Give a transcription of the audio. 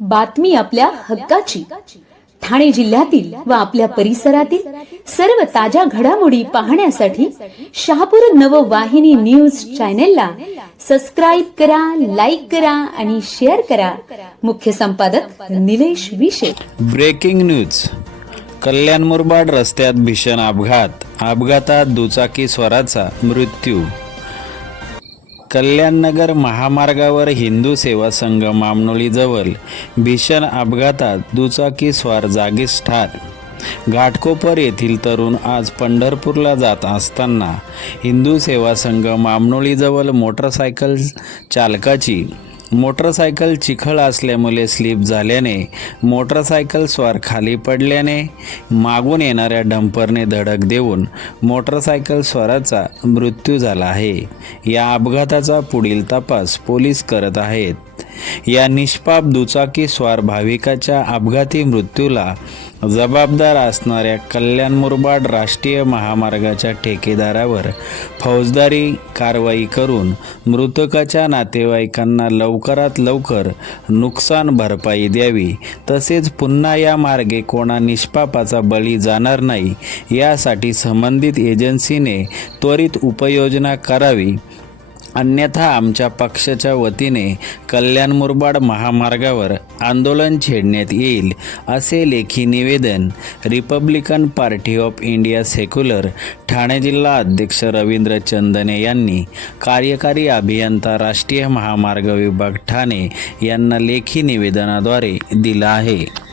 बातमी आपल्या हक्काची. ठाणे जिल्ह्यातील व आपल्या परिसरातील सर्व ताज्या घडामोडी पाहण्यासाठी शहापूर नववाहिनी न्यूज चॅनेलला सबस्क्राईब करा लाईक करा आणि शेअर करा. मुख्य संपादक निलेश विशे. Breaking news. कल्याण मुरबाड रस्त्यात भीषण अपघात. अपघातात दुचाकी स्वराचा मृत्यू कल्याणनगर महामार्गावर हिंदू सेवा संघ मामनोलीजवळ भीषण अपघातात दुचाकीस्वार जागीच ठार. घाटकोपर येथील तरुण आज पंढरपूरला जात असताना हिंदू सेवा संघ मामनोलीजवळ मोटरसायकल चालकाची मोटरसायकल चिखल असल्यामुळे स्लिप झाल्याने मोटरसायकल स्वार खाली पडल्याने मागून येणाऱ्या डंपरने धडक देऊन मोटरसायकल स्वाराचा मृत्यू झाला आहे. या अपघाताचा पुढील तपास पोलीस करत आहेत. या निष्पाप दुचाकी स्वार भाविकाच्या अपघाती मृत्यूला जबाबदार असणाऱ्या कल्याण मुरबाड राष्ट्रीय महामार्गाच्या ठेकेदारावर फौजदारी कारवाई करून मृतकाच्या नातेवाईकांना लवकरात लवकर नुकसान भरपाई द्यावी. तसेच पुन्हा या मार्गे कोणा निष्पापाचा बळी जाणार नाही यासाठी संबंधित एजन्सीने त्वरित उपाययोजना करावी. अन्यथा आमच्या पक्षाच्या वतीने कल्याण मुरबाड महामार्गावर आंदोलन छेडण्यात येईल असे लेखी निवेदन Republican party of India secular Thane जिल्हा अध्यक्ष रवींद्र चंदने यांनी कार्यकारी अभियंता राष्ट्रीय महामार्ग विभाग ठाणे यांना लेखी निवेदनाद्वारे दिला आहे.